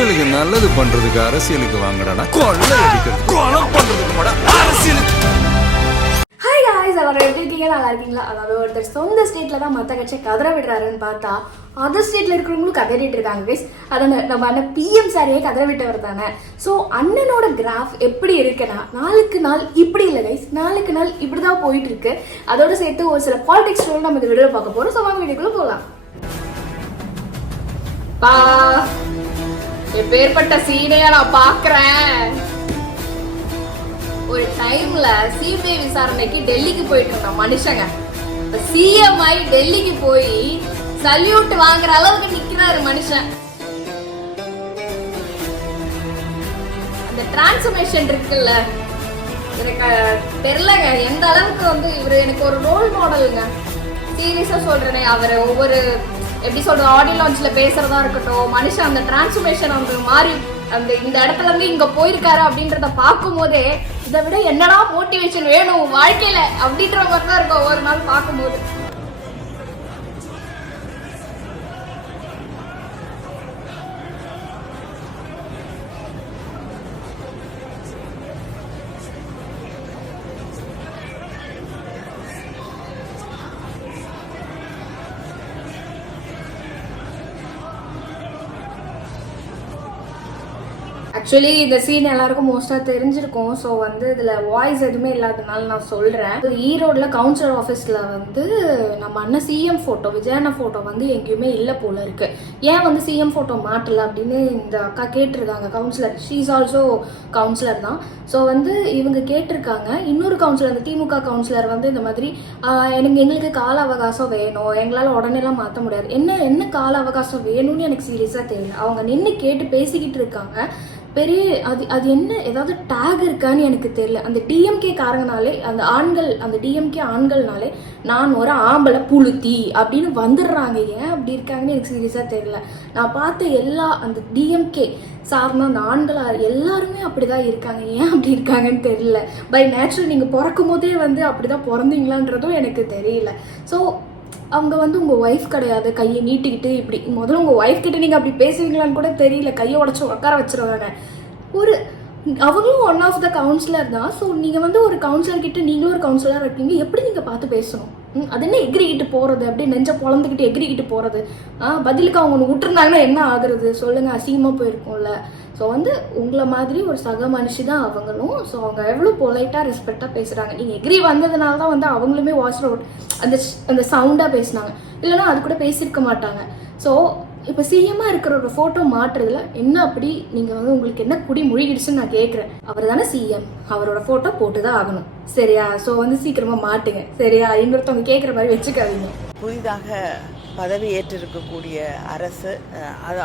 மக்களுக்கு நல்லது பண்றதுக்கு அரசியலுக்கு வாங்கடா, கொள்ளை அடிக்கிறது கொலை பண்றதுக்கு கூட அரசியலுக்கு. ஹாய் காய்ஸ், எல்லாரும் எப்படி இருக்கீங்க? நல்லா இருக்கீங்களா? அதாவது ஒருத்தர் சொந்த ஸ்டேட்ல தான் மற்ற கட்சியை கதற விடுறாருன்னு பார்த்தா அதர் ஸ்டேட்ல இருக்கிறவங்களும் கதறிட்டு இருக்காங்க கைஸ். அதான் நம்ம அண்ணன் பிஎம் சாரியே கதற விட்டவர் தானே. ஸோ அண்ணனோட கிராஃப் எப்படி இருக்குன்னா நாளுக்கு நாள் இப்படி இல்லை கைஸ், நாளுக்கு நாள் இப்படி தான் போயிட்டு இருக்கு. அதோட சேர்த்து ஒரு சில பாலிடிக்ஸ் நம்ம இந்த வீடியோ பார்க்க போறோம். ஸோ வாங்க வீடியோக்குள்ள போகலாம். எப்பேற்பட்ட சீனையா நான் பாக்குறேன். ஒரு டைம்ல சிபிஐ விசாரணைக்கு டெல்லிக்கு போயிட்டு இருந்த மனுஷங்க சிஎம் ஆகி டெல்லிக்கு போய் சல்யூட் வாங்குற அளவுக்கு நிக்கிறாரு மனுஷன். அந்த டிரான்ஸ்ஃபர்மேஷன் இருக்குல்ல, எனக்கு தெரியலங்க எந்த அளவுக்கு வந்து இவரு எனக்கு ஒரு ரோல் மாடலுங்க. சீரியஸா சொல்றேனே, அவரை ஒவ்வொரு எப்படி சொல்ற ஆடியோ லான்ச்ல பேசுறதா இருக்கட்டும், மனுஷன் அந்த டிரான்ஸ்ஃபர்மேஷன் அவங்க மாறி அந்த இந்த இடத்துல இருந்து இங்க போயிருக்காரு அப்படின்றத பார்க்கும் போதே இதை விட என்னடா மோட்டிவேஷன் வேணும் வாழ்க்கையில அப்படின்ற மாதிரி தான் இருக்கும் ஒரு நாள் பார்க்கும்போது. ஆக்சுவலி இந்த சீன் எல்லாருக்கும் மோஸ்ட்டாக தெரிஞ்சிருக்கும். ஸோ வந்து இதில் வாய்ஸ் எதுவுமே இல்லாததுனால நான் சொல்கிறேன். ஈரோடில் கவுன்சிலர் ஆஃபீஸில் வந்து நம்ம அண்ணன் சிஎம் ஃபோட்டோ, விஜயண்ணா ஃபோட்டோ வந்து எங்கேயுமே இல்லை போல இருக்கு. ஏன் வந்து சிஎம் ஃபோட்டோ மாட்டல அப்படின்னு இந்த அக்கா கேட்டிருக்காங்க. கவுன்சிலர், ஷீஸ் ஆல்சோ கவுன்சிலர் தான். ஸோ வந்து இவங்க கேட்டிருக்காங்க. இன்னொரு கவுன்சிலர், அந்த திமுக கவுன்சிலர் வந்து இந்த மாதிரி எங்களுக்கு கால அவகாசம் வேணும், எங்களால் உடனேலாம் மாற்ற முடியாது. என்ன கால அவகாசம் வேணும்னு எனக்கு சீரியஸாக தெரியல. அவங்க நின்று கேட்டு பேசிக்கிட்டு இருக்காங்க. பெரிய அது என்ன ஏதாவது டேக் இருக்கான்னு எனக்கு தெரியல. அந்த டிஎம்கே காரங்கனாலே, அந்த ஆண்கள், அந்த டிஎம்கே ஆண்கள்னாலே நான் ஒரு ஆம்பளை புளுத்தி அப்படின்னு வந்துடுறாங்க. ஏன் அப்படி இருக்காங்கன்னு எனக்கு சீரியஸாக தெரியல. நான் பார்த்த எல்லா அந்த டிஎம்கே சார்ந்த அந்த ஆண்களாக எல்லாருமே அப்படிதான் இருக்காங்க. ஏன் அப்படி இருக்காங்கன்னு தெரியல. பை நேச்சுரல் நீங்கள் பிறக்கும் போதே வந்து அப்படிதான் பிறந்தீங்களான்றதும் எனக்கு தெரியல. ஸோ அவங்க வந்து உங்கள் ஒய்ஃப் கிடையாது, கையை நீட்டிக்கிட்டு இப்படி முதல்ல உங்கள் ஒய்ஃப் கிட்ட நீங்கள் அப்படி பேசுவீங்களான்னு கூட தெரியல. கையை உடச்சி உட்கார வச்சிருவாங்க. ஒரு அவங்களும் ஒன் ஆஃப் த கவுன்சிலர் தான். ஸோ நீங்கள் வந்து ஒரு கவுன்சிலர் கிட்ட நீங்களும் ஒரு கவுன்சிலராக இருக்கீங்க, எப்படி நீங்கள் பார்த்து பேசணும்? அது என்ன எகிரிக்கிட்டு போகிறது, அப்படியே நெஞ்ச பொழந்துக்கிட்டு எகிரிக்கிட்டு போகிறது? பதிலுக்கு அவங்க ஒன்று விட்டுருந்தாங்கன்னா என்ன ஆகுறது சொல்லுங்கள்? அசிங்கமாக போயிருக்கும்ல. ஸோ வந்து உங்களை மாதிரி ஒரு சக மனுஷி தான் அவங்களும். ஸோ அவங்க எவ்வளோ பொலைட்டாக ரெஸ்பெக்டாக பேசுகிறாங்க. நீங்கள் எக்ரி வந்ததுனால தான் வந்து அவங்களுமே வாய்ஸ் அவுட் அந்த சவுண்டாக பேசினாங்க. இல்லைன்னா அது கூட பேசியிருக்க மாட்டாங்க. ஸோ இப்போ சிஎம்மாக இருக்கிற ஒரு ஃபோட்டோ மாட்டுறதுல என்ன அப்படி நீங்கள் வந்து உங்களுக்கு என்ன குடி முழுகிடுச்சுன்னு நான் கேட்குறேன். அவர் தானே சிஎம், அவரோட ஃபோட்டோ போட்டு தான் ஆகணும், சரியா? ஸோ வந்து சீக்கிரமாக மாட்டுங்க, சரியா? இன்னொருத்தவங்க கேட்குற மாதிரி வச்சுக்காதீங்க. புதிதாக பதவி ஏற்றிருக்கக்கூடிய அரசு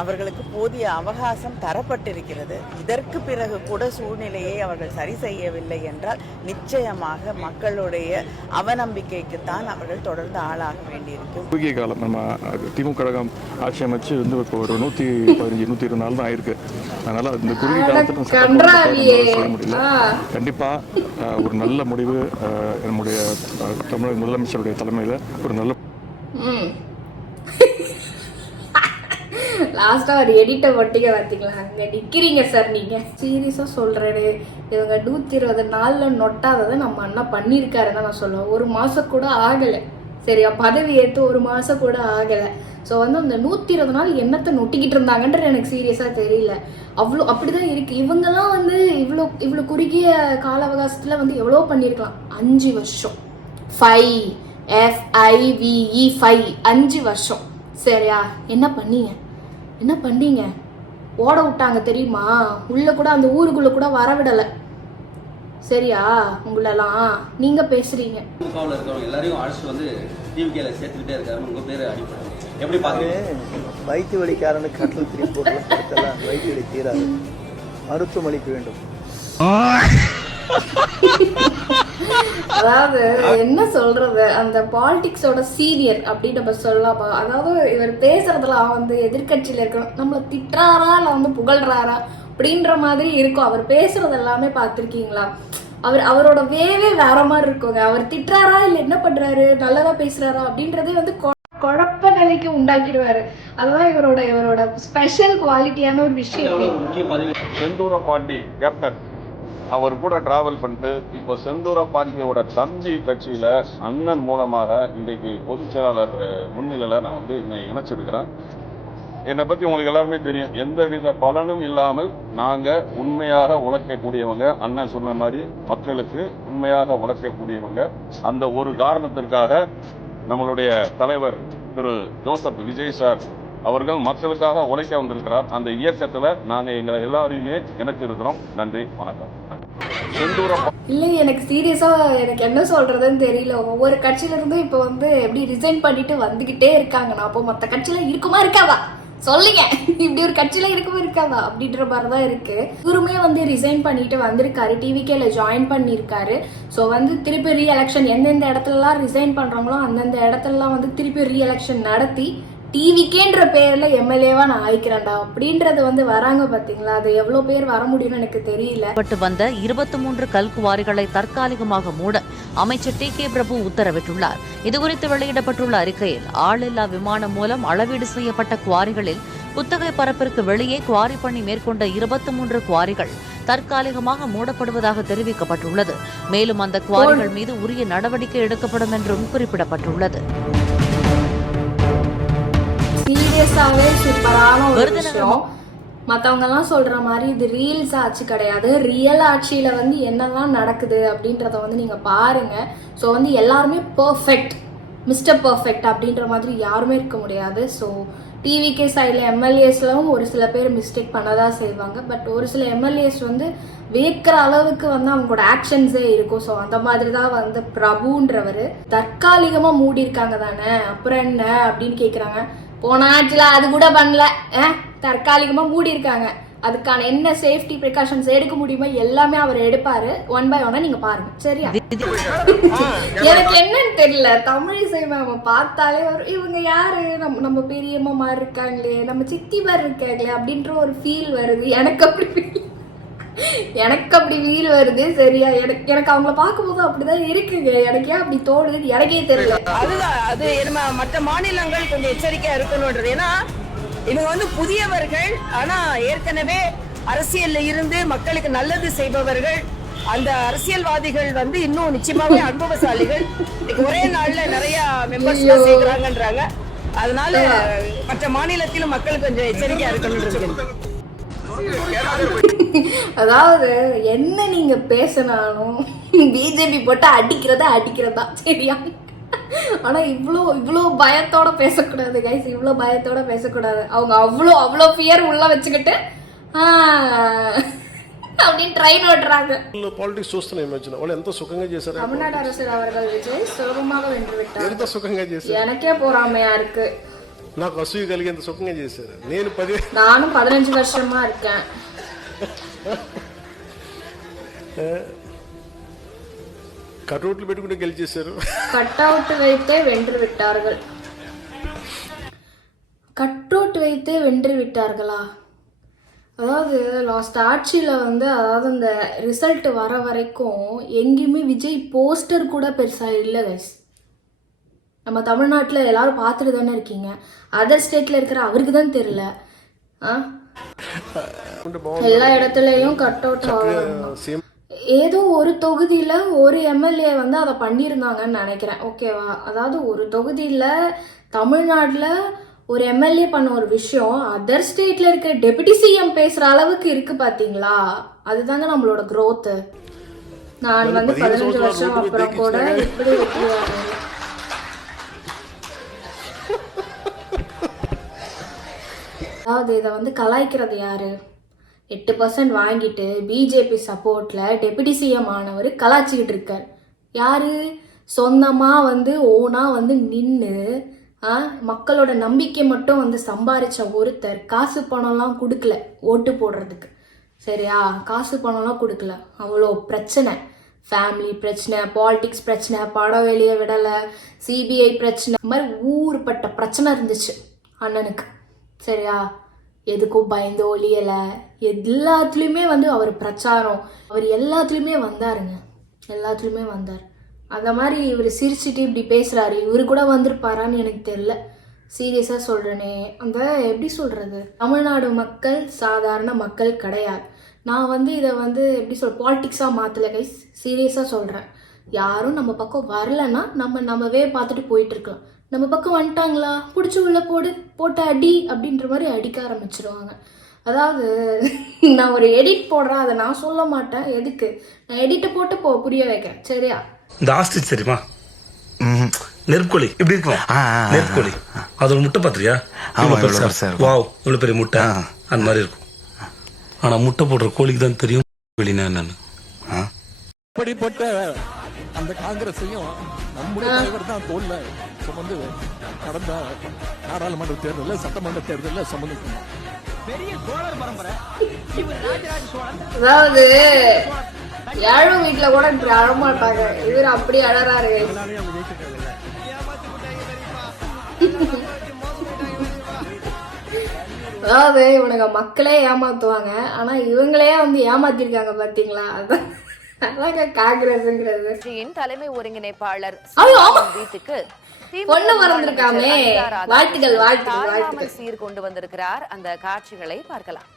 அவர்களுக்கு போதிய அவகாசம் தரப்பட்டிருக்கிறது. இதற்கு பிறகு கூட சூழ்நிலையை அவர்கள் சரி செய்யவில்லை என்றால் நிச்சயமாக மக்களுடைய அவநம்பிக்கைக்குத்தான் அவர்கள் தொடர்ந்து ஆளாக வேண்டியிருக்கும். குறுகிய காலம் நம்ம திமுக கழகம் ஆட்சி அமைச்சு வந்து இப்போ ஒரு 115-120 நாள் தான் ஆயிருக்கு. அதனால இந்த குறுகிய காலத்தில் சொல்ல முடியல. கண்டிப்பா ஒரு நல்ல முடிவு நம்முடைய தமிழக முதலமைச்சருடைய தலைமையில் ஒரு நல்ல லாஸ்டா ஒரு எடிட்டை ஒட்டிக்க பார்த்தீங்களா? அங்கே நிற்கிறீங்க சார். நீங்கள் சீரியஸாக சொல்கிறேன்னு இவங்க 120 நாளில் நொட்டாததை நம்ம அண்ணா பண்ணியிருக்காருன்னு நான் சொல்லுவேன். ஒரு மாதம் கூட ஆகலை, சரியா? பதவி ஏற்று ஒரு மாதம் கூட ஆகலை. ஸோ வந்து அந்த 120 நாள் என்னத்தை நொட்டிக்கிட்டு இருந்தாங்கன்ற எனக்கு சீரியஸாக தெரியல. அவ்வளோ அப்படிதான் இருக்குது. இவங்கெல்லாம் வந்து இவ்வளோ குறுகிய கால அவகாசத்தில் வந்து எவ்வளோ பண்ணியிருக்கலாம். 5 வருஷம் 5 வருஷம், சரியா? என்ன பண்ணீங்க? ஓட விட்டாங்க தெரியுமா? உள்ள கூட அந்த ஊருக்குள்ள கூட வரவிடலை, சரியா? உங்களெல்லாம் நீங்க பேசுறீங்க. திமுகவில் இருக்கிறவங்க எல்லாரையும் அழைச்சிட்டு வந்து டிவிகேல சேர்த்துக்கிட்டே இருக்காரு. உங்க பேரு அடிப்படை எப்படி பாக்குறீங்க? வயிற்று வலிக்காரனுக்கு கட்டில் திருப்பி போட்டலாம், வயிற்று வலி தீராது, மருத்துவம் அளிக்க வேண்டும். அதாவது என்ன சொல்றது, அந்த பாலிடிக்ஸோட சீனியர் அப்படின்னு நம்ம சொல்லலாமா? அதாவது இவர் பேசுறதுலாம் வந்து எதிர்கட்சியில இருக்கிற நம்மளை திட்டுறாரா இல்லை வந்து புகழ்றாரா அப்படின்ற மாதிரி இருக்கும். அவர் பேசுறது எல்லாமே பார்த்துருக்கீங்களா? அவரோட வேவே வேற மாதிரி இருக்குங்க. அவர் திட்டுறாரா இல்லை என்ன பண்றாரு, நல்லதா பேசுறாரா அப்படின்றதே வந்து குழப்ப நிலைக்கு உண்டாக்கிடுவாரு. அதுதான் இவரோட ஸ்பெஷல் குவாலிட்டியான ஒரு விஷயம். முக்கிய பதவி செந்தூர பாண்டி கேப்டன் அவர் கூட டிராவல் பண்ணிட்டு இப்போ செந்தூர பாண்டியோட தம்பி கட்சியில அண்ணன் மூலமாக இன்றைக்கு பொதுச் செயலாளர் முன்னிலையில நான் வந்து என்னை இணைச்சிருக்கிறேன். என்னை பத்தி உங்களுக்கு எல்லாருமே தெரியும். எந்தவித பலனும் இல்லாமல் நாங்க உண்மையாக உழைக்கக்கூடியவங்க. அண்ணன் சொன்ன மாதிரி மக்களுக்கு உண்மையாக உழைக்கக்கூடியவங்க. அந்த ஒரு காரணத்திற்காக நம்மளுடைய தலைவர் திரு ஜோசப் விஜய் சார் அவர்கள் மக்களுக்காக உழைக்க வந்திருக்கிறார். அந்த இயக்கத்துல நாங்க எங்களை எல்லாரையுமே இணைச்சிருக்கிறோம். நன்றி, வணக்கம். இல்லை, எனக்கு சீரியஸா எனக்கு என்ன சொல்றதுன்னு தெரியல. ஒவ்வொரு கட்சியில இருந்தும் இப்போ வந்து எப்படி ரிசைன் பண்ணிட்டு வந்துகிட்டே இருக்காங்க. நான் அப்போ மற்ற கட்சியில இருக்குமா இருக்காதா சொல்லுங்க, இப்படி ஒரு கட்சியில இருக்குமா இருக்காதா அப்படின்ற மாதிரிதான் இருக்கு. இவருமே வந்து ரிசைன் பண்ணிட்டு வந்திருக்காரு, டிவிகேல ஜாயின் பண்ணியிருக்காரு. ஸோ வந்து திருப்பி ரீஎலெக்ஷன் எந்தெந்த இடத்துலலாம் ரிசைன் பண்றாங்களோ அந்தந்த இடத்துலலாம் வந்து திருப்பி ரீஎலெக்ஷன் நடத்தி டிவிக்கேன்ற பேர்ல எம்எல்ஏவா நான் ஆயிக்கிறேன்டா அப்படின்றது வந்து வராங்க பாத்தீங்களா. அது எவ்வளவு பேர் வர முடியும்னு எனக்கு தெரியல. வந்த 23 கல்குவாரிகளை தற்காலிகமாக மூட அமைச்சர் டி.கே. பிரபு உத்தரவிட்டுள்ளார். இதுகுறித்து வெளியிடப்பட்டுள்ள அறிக்கையில் ஆளில்லா விமானம் மூலம் அளவீடு செய்யப்பட்ட குவாரிகளில் குத்தகை பரப்பிற்கு வெளியே குவாரி பணி மேற்கொண்ட 23 குவாரிகள் தற்காலிகமாக மூடப்படுவதாக தெரிவிக்கப்பட்டுள்ளது. மேலும் அந்த குவாரிகள் மீது உரிய நடவடிக்கை எடுக்கப்படும் என்றும் குறிப்பிடப்பட்டுள்ளது. சீரியஸாவே சூப்பரான ஒரு விஷயம். மற்றவங்க எல்லாம் சொல்ற மாதிரி இது ரீல்ஸ் ஆட்சி கிடையாது. ரியல் ஆட்சியில வந்து என்னெல்லாம் நடக்குது அப்படின்றத வந்து நீங்க பாருங்க. ஸோ வந்து எல்லாருமே பர்ஃபெக்ட், மிஸ்டர் பர்ஃபெக்ட் அப்படின்ற மாதிரி யாருமே இருக்க முடியாது. ஸோ டிவிகே சைடில் எம்எல்ஏஸ்லாம் ஒரு சில பேர் மிஸ்டேக் பண்ணதான் செய்வாங்க. பட் ஒரு சில எம்எல்ஏஸ் வந்து வேக்கிற அளவுக்கு வந்து அவங்களோட ஆக்ஷன்ஸே இருக்கும். ஸோ அந்த மாதிரி தான் வந்து பிரபுன்றவர் தற்காலிகமாக மூடி இருக்காங்க தானே, அப்புறம் என்ன அப்படின்னு கேட்குறாங்க. போன ஆட்சியில் அது கூட பண்ணல, தற்காலிகமாக மூடி இருக்காங்க. அதுக்கான என்ன சேஃப்டி ப்ரிகாஷன்ஸ் எடுக்க முடியுமோ எல்லாமே அவர் எடுப்பாரு. 1 by 1 நீங்க பாருங்க, சரியா? எனக்கு என்னன்னு தெரியல, தமிழிசை மேம் பார்த்தாலே இவங்க யாரு, நம்ம பெரியம்மா மாதிரி இருக்காங்களே, நம்ம சித்தி மாதிரி இருக்காங்களே அப்படின்ற ஒரு ஃபீல் வருது. எனக்கு அப்படி ஃபீல் வருது, சரியா? எனக்கு அவங்கள பார்க்கும்போது அப்படிதான் இருக்குங்க. எனக்கு ஏன் அப்படி தோணுது எனக்கே தெரியல. அதுதான் அது நம்ம மற்ற மாநிலங்கள் கொஞ்சம் எச்சரிக்கையா இருக்கணும்ன்றது. ஏன்னா இவங்க வந்து புதியவர்கள், ஆனா ஏற்கனவே அரசியல்ல இருந்து மக்களுக்கு நல்லது செய்பவர்கள். அந்த அரசியல்வாதிகள் வந்து இன்னும் நிச்சயமாவே அனுபவசாலிகள். ஒரே நாள்ல நிறைய மெம்பர்ஸ் சேர்க்கிறாங்கன்றாங்க. அதனால மற்ற மாநிலத்திலும் மக்கள் கொஞ்சம் எச்சரிக்கையா இருக்கணும். அதாவது என்ன நீங்க பேசினாலும் பிஜேபி போட்டு அடிக்கிறதா, சரியா? ஆனா இவ்வளோ பயத்தோட பேசக்கூடாது கைஸ், இவ்வளோ பயத்தோட பேசக்கூடாது. அவங்க அவ்வளோ ஃபியர் உள்ள వச்சுக்கிட்டு அப்படின்னு ட்ரைன் ஓட்டுறாங்க. పాలిటిక్స్ చూస్తున్నాయి ఈ మధ్యన వాళ్ళు ఎంత సుఖంగా చేశారు. தமிழ்நாடு அரசர் அவர்கள் விஜய் சுலபமாக வென்று விட்டார். ఎంత సుఖంగా చేశారు, எனக்கே பொறாமையா இருக்கு. నాకు అసూయ కలిగేంత సుఖంగా చేశారు. நானும் 15 வருஷமா இருக்கேன். కటౌట్లు పెట్టుకుంటే గెలిచేశారు. கட்அவுட் வைத்தே வென்று விட்டார்கள். கட்அவுட் வைத்தே வென்று விட்டார்களா? அதாவது லாஸ்ட் ஆட்சியில் வந்து, அதாவது இந்த ரிசல்ட் வர வரைக்கும் எங்கேயுமே விஜய் போஸ்டர் கூட பெருசாக இல்லை கைஸ். நம்ம தமிழ்நாட்டில் எல்லாரும் பார்த்துட்டு தானே இருக்கீங்க. அதர் ஸ்டேட்டில் இருக்கிற அவருக்கு தான் தெரியல. எல்லா இடத்துலையும் கட் அவுட் ஆகும். ஏதோ ஒரு தொகுதியில் ஒரு எம்எல்ஏ வந்து அதை பண்ணியிருந்தாங்கன்னு நினைக்கிறேன், ஓகேவா? அதாவது ஒரு தொகுதியில் தமிழ்நாட்டில் ஒரு எம்எல்ஏ பண்ண ஒரு விஷயம் அதர் ஸ்டேட்ல இருக்க டெபுட்டி சிஎம் பேசுற அளவுக்கு இருக்கு பாத்தீங்களா? அதுதாங்க நம்மளோட growth. நான் வந்து 15 வருஷம் அப்புறம் கூட இப்படி வெற்றியாகிறேன். அதாவது இதை வந்து கலாய்க்கிறது யாரு? 8% வாங்கிட்டு பிஜேபி சப்போர்ட்ல டெபுட்டி சிஎம் ஆனவர் கலாய்ச்சிக்கிட்டு இருக்கார். யாரு? சொந்தமா வந்து ஓனா வந்து நின்று மக்களோட நம்பிக்கை மட்டும் வந்து சம்பாரிச்ச ஒருத்தர் காசு பணம்லாம் கொடுக்கல ஓட்டு போடுறதுக்கு, சரியா? காசு பணம்லாம் கொடுக்கல. அவ்வளோ பிரச்சனை, ஃபேமிலி பிரச்சனை, பாலிடிக்ஸ் பிரச்சனை, படம் வெளியே விடலை, சிபிஐ பிரச்சனை, இந்த மாதிரி ஊருப்பட்ட பிரச்சனை இருந்துச்சு அண்ணனுக்கு, சரியா? எதுக்கும் பயந்து ஒழியலை. எல்லாத்துலேயுமே வந்து அவர் பிரச்சாரம், அவர் எல்லாத்துலேயுமே வந்தாருங்க, எல்லாத்துலேயுமே வந்தார். அந்த மாதிரி இவர் சிரிச்சுட்டு இப்படி பேசுகிறாரு. இவரு கூட வந்திருப்பாரான்னு எனக்கு தெரியல. சீரியஸாக சொல்கிறேனே, அந்த எப்படி சொல்கிறது, தமிழ்நாடு மக்கள் சாதாரண மக்கள் கிடையாது. நான் வந்து இதை வந்து எப்படி பாலிட்டிக்ஸாக மாற்றலை கைஸ், சீரியஸாக சொல்கிறேன். யாரும் நம்ம பக்கம் வரலன்னா நம்மவே பார்த்துட்டு போயிட்டு இருக்கலாம். நம்ம பக்கம் வந்துட்டாங்களா, பிடிச்சி உள்ள போட்டு அடி அப்படின்ற மாதிரி அடிக்க ஆரம்பிச்சிருவாங்க. அதாவது நான் ஒரு எடிட் போடுறேன், அதை நான் சொல்ல மாட்டேன். எதுக்கு நான் எடிட்டை போட்டு புரிய வைக்கிறேன், சரியா? இந்த ஆஸ்ட்ரிச் தெரியுமா, நெருப்புக்கோழி இப்படி இருக்கும், நெருப்புக்கோழி அதோட முட்டை பாத்திரியா, வாவ் இவ்வளவு பெரிய முட்டை அந்த மாதிரி இருக்கும். ஆனா முட்டை போடுற கோழிக்கு தான் தெரியும் வெளினா என்னன்னு. அப்படிப்பட்ட அந்த காங்கிரஸையும் நம்முடைய தலைவர் தான் தோல்ல சுமந்து கடந்த நாடாளுமன்ற தேர்தலில் சட்டமன்ற தேர்தலில் சம்பந்தம். அதாவது யாரும் வீட்டுல கூட இப்படி அழமாட்டாங்க, இவர் அப்படி அழறாரு. அதாவது இவனுங்க மக்களே ஏமாத்துவாங்க, ஆனா இவங்களே வந்து ஏமாத்திருக்காங்க பாத்தீங்களா? அதாங்க காங்கிரஸ்ங்கிறது. தலைமை ஒருங்கிணைப்பாளர் வீட்டுக்கு பொண்ணு மறந்துருக்காமே, வாழ்த்துக்கள் வாழ்த்துக்கள் வாழ்த்துக்கள். சீர் கொண்டு வந்திருக்கிறார். அந்த காட்சிகளை பார்க்கலாம்.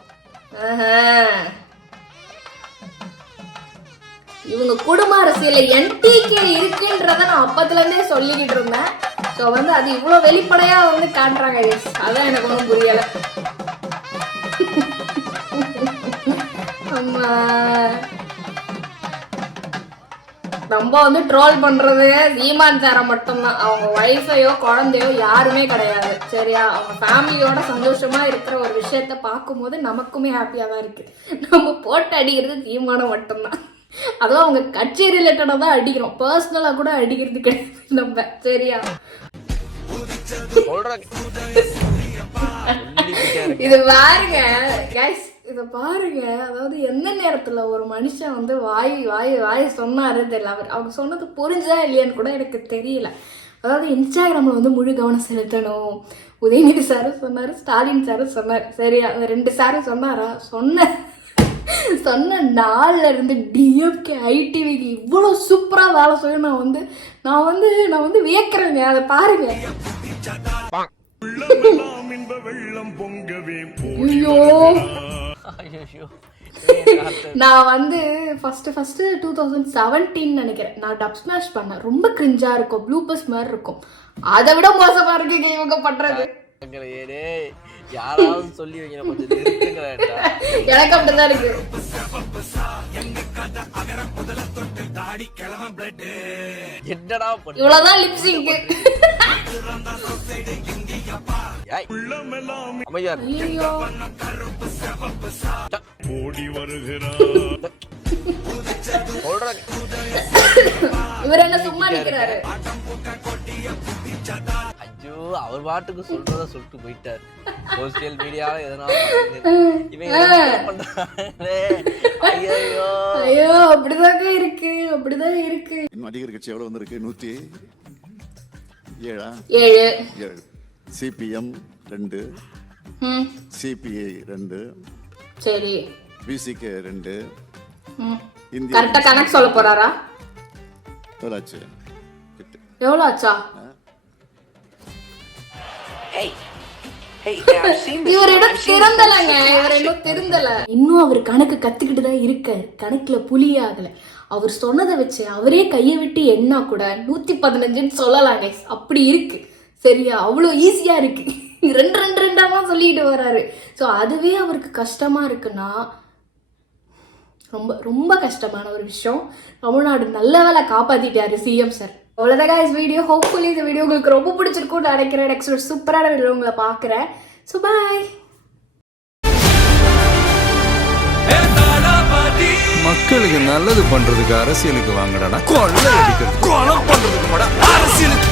இவங்க குடும்ப அரசியல என்டிகே இருக்குன்றத நான் அப்பத்துல இருந்தே சொல்லிக்கிட்டு இருந்தேன். ஸோ வந்து அது இவ்வளவு வெளிப்படையா வந்து காட்டுறாங்க, அதான் எனக்கு ஒன்றும் புரியல. ஆமா, ரொம்ப வந்து ட்ரோல் பண்றது சீமான் சாரை மட்டும்தான். அவங்க ஒய்ஃபையோ குழந்தையோ யாருமே கிடையாது, சரியா? அவங்க ஃபேமிலியோட சந்தோஷமா இருக்கிற ஒரு விஷயத்த பார்க்கும்போது நமக்குமே ஹாப்பியா தான் இருக்கு. நம்ம போட்டு அடிக்கிறது சீமானம் மட்டும்தான். அதுவும் அவங்க கட்சி ரிலேட்டடா தான் அடிக்கிறோம், பர்சனலா கூட அடிக்கிறது கிடையாது நம்ம, சரியா? இது பாருங்க கைஸ், இத பாருங்க. அதாவது எந்த நேரத்துல ஒரு மனுஷன் வந்து வாய் சொன்னாரு தெரியல. அவங்க சொன்னது புரிஞ்சா இல்லையான்னு கூட எனக்கு தெரியல. அதாவது இன்ஸ்டாகிராம்ல வந்து முழு கவனம் செலுத்தணும். உதயநிதி சாரும் சொன்னாரு, ஸ்டாலின் சாரும் சொன்னார், சரியா? அந்த 2 சாரும் சொன்னாரா? சொன்ன நாள்ல இருந்து டிஎம்கே ஐடிவிக்கு இவ்வளோ சூப்பரா வேலை சொல்லி நான் வந்து வியக்கிறேங்க. அதை பாருங்க. நான் வந்து ஃபர்ஸ்ட் 2017 நினைக்கிறேன் நான் டப் ஸ்மாஷ் பண்ணேன். ரொம்ப கிரிஞ்சா இருக்கும், ப்ளூபர்ஸ் மாதிரி இருக்கும். அதை விட மோசமா இருக்கு இவங்க பண்றது. யாராவது சொல்லி வைங்க, எனக்கு அப்படிதான் இருக்கு. என்னடா இவ்வளவுதான் லிப்சிங். இவர் என்ன சும்மா நிக்கிறாரு? ஐயோ, அவர் பாட்டுக்கு சொல்றத சொல்லிட்டு போயிட்டார். சோசியல் மீடியால எதனா ஐயோ, அப்படிதான் இருக்கு, அப்படிதான் இருக்கு. நடிகர் கட்சி எவ்வளவு வந்திருக்கு? 107. சிபிஎம் 2, சிபிஐ 2, சரி, பிசிகே 2. கரெக்டா கணக்கு சொல்ல போறாரா? எவ்வளவு ஆச்சா? இவரிடம் திறந்தலங்க, இவர் இன்னும் திருந்தல. இன்னும் அவர் கணக்கு கத்துக்கிட்டு தான் இருக்காரு, கணக்குல புலி ஆகல. அவர் சொன்னதை வச்சு அவரே கையை விட்டு எண்ணா கூட 115 சொல்லலாங்க. அப்படி இருக்கு, சரியா? அவ்வளோ ஈஸியா இருக்கு. 2 சொல்லிட்டு வர்றாரு. ஸோ அதுவே அவருக்கு கஷ்டமா இருக்குன்னா ரொம்ப ரொம்ப கஷ்டமான ஒரு விஷயம். தமிழ்நாடு நல்ல வேலை காப்பாத்திட்டாரு சிஎம் சார். அவ்வளோதான் guys வீடியோ. ஹோப்ஃபுல்லி இந்த வீடியோ உங்களுக்கு ரொம்ப பிடிச்சிருக்கும்னு நினைக்கிறேன். நெக்ஸ்ட் ஒரு சூப்பரான வீடியோ உங்களை பார்க்குறேன். So bye. மக்களுக்கு நல்லது பண்றதுக்கு அரசியலுக்கு வாங்கடா, கொள்ளை அடிக்கிறது கொலை பண்றதுக்கு அரசியலுக்கு